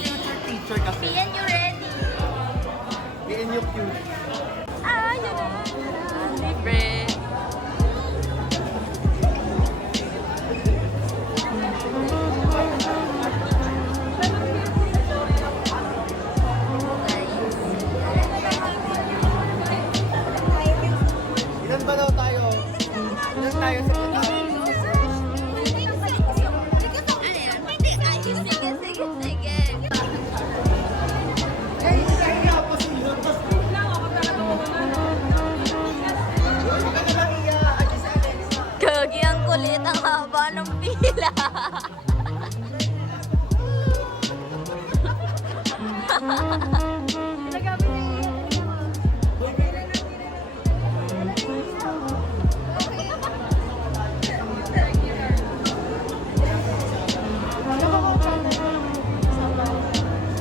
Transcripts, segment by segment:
future teacher kasi. PNU ready. PNU cute. Ah, yun na. Libre. Ilan ba daw tayo? Ilan tayo sa mga? Gagi, ang kulit, ang haba ng pila.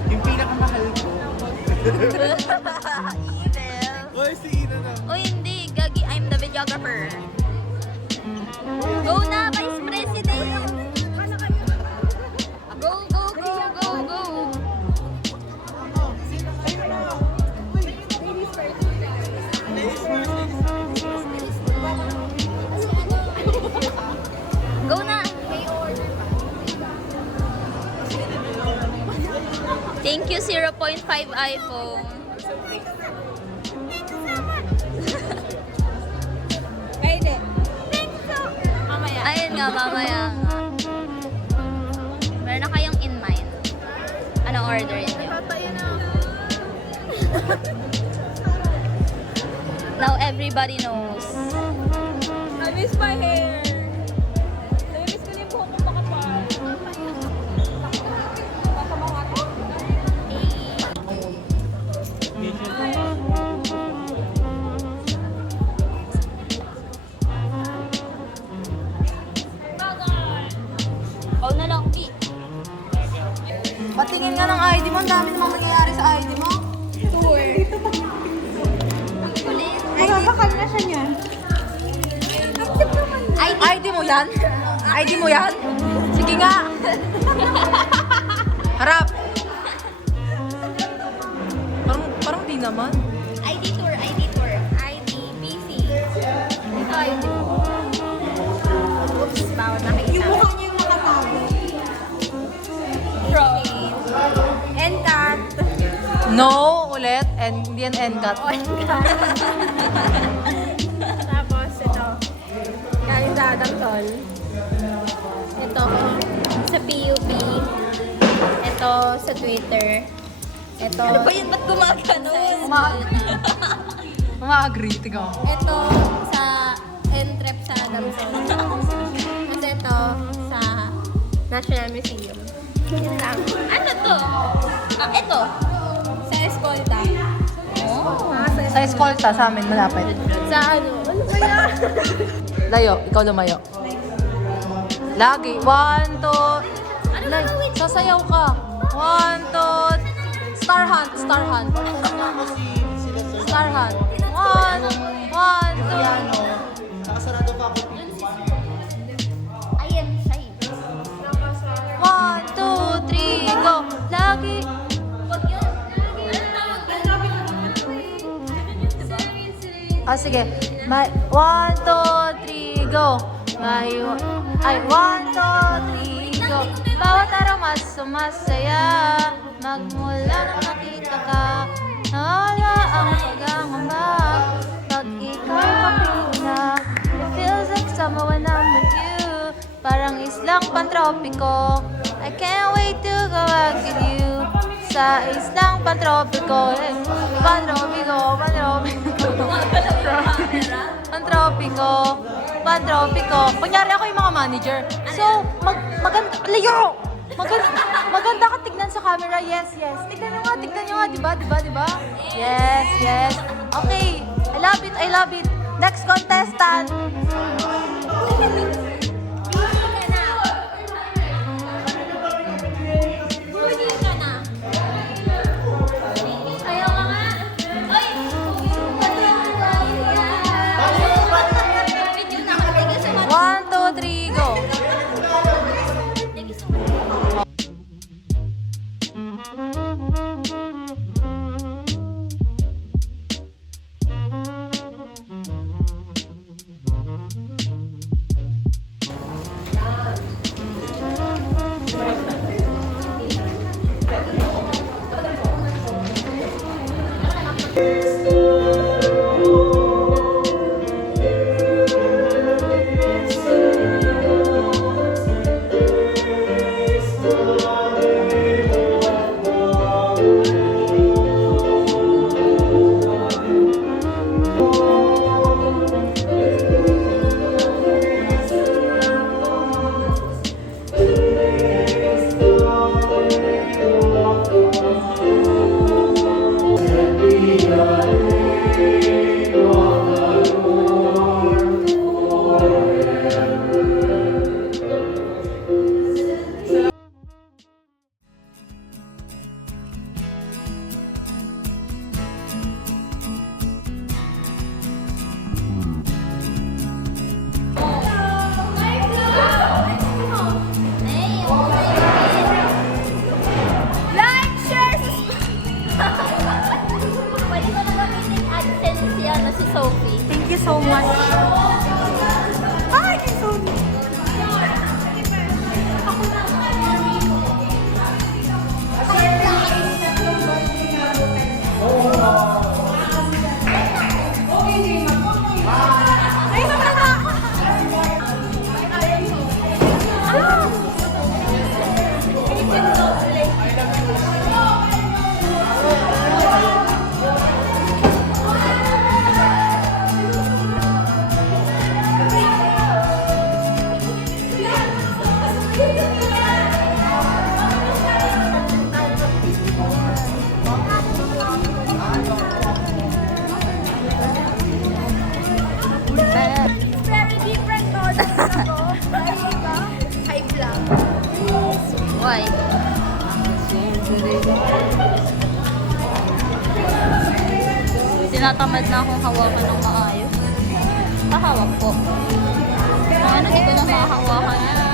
Yung pinakamahal ko. Evil. Oy, si Ina na. O hindi, Gagi, I'm the videographer. Go na, Vice President! Go, go, go, go, go! Go na! Thank you, 0.5 iPhone. Pwede. Ayun nga, mamaya nga. Meron na kayong in mind? Anong orderin niyo? Now everybody knows. I miss my hair. Namiss ko na yung buhok ko makapal. Ikaw na lang, P. Patingin nga ng ID mo, ang dami namang nangyayari sa ID mo. Tour. Kulit. Magbabakal na siya niyan. ID mo yan? ID mo yan? Sige nga. Harap. Parang di naman. ID tour, ID tour. ID, PC. Ito, ID. Oops, bawal nakita. Yung mukha niya yung nakatago. N-cat. No, ulit. Hindi yan NCAT. Tapos ito. Galing sa Adam Tol. Ito, sa PUP. Ito, sa Twitter. Ito. Ano ba yun? Ba't gumagano? Uma-agree, tigaw. Ito, sa Entrep sa Adamson. Kasi ito, sa National Museum. Yun lang. Ano to? Ah, ito. Sa Escolta. Oh. Sa eskolta, sa amin, malapit. Sa ano? Ano ba yan? Layo, ikaw lumayo. Lagi. 1, 2. Ano ba gawin? Sasayaw ka. 1, 2. Star hunt, star hunt. Star hunt. 1, 2. Nakasarado pa ako. I am shy. 1, 2, 3, go. Lagi. Wag yun. Ah, sige. 1, 2, 3, go. Ay, 1, 2, 3, go. Bawat araw mas sumasaya. Magmula nang nakita ka. Nawala ang pag-angamba. Pag ikaw kapiling na. It feels like summer when I'm with you. Parang islang pantropiko. I can't wait to go out with you. Sa islang pantropiko. Pantropiko. Kunyari ako yung mga manager. So, maganda, layo! Maganda ka tignan sa camera. Yes. Tignan nyo nga. Diba? Yes. Okay. I love it. Next contestant. Like, share, Pwede ko na gamitin AdSense si Sophie. Thank you so much. Ay, Sophie. Very different tone ako. High block. Why? Tinatamad na akong hawakan ng maayos. Pahawak po. Ano, di ko na mahahawakan yan.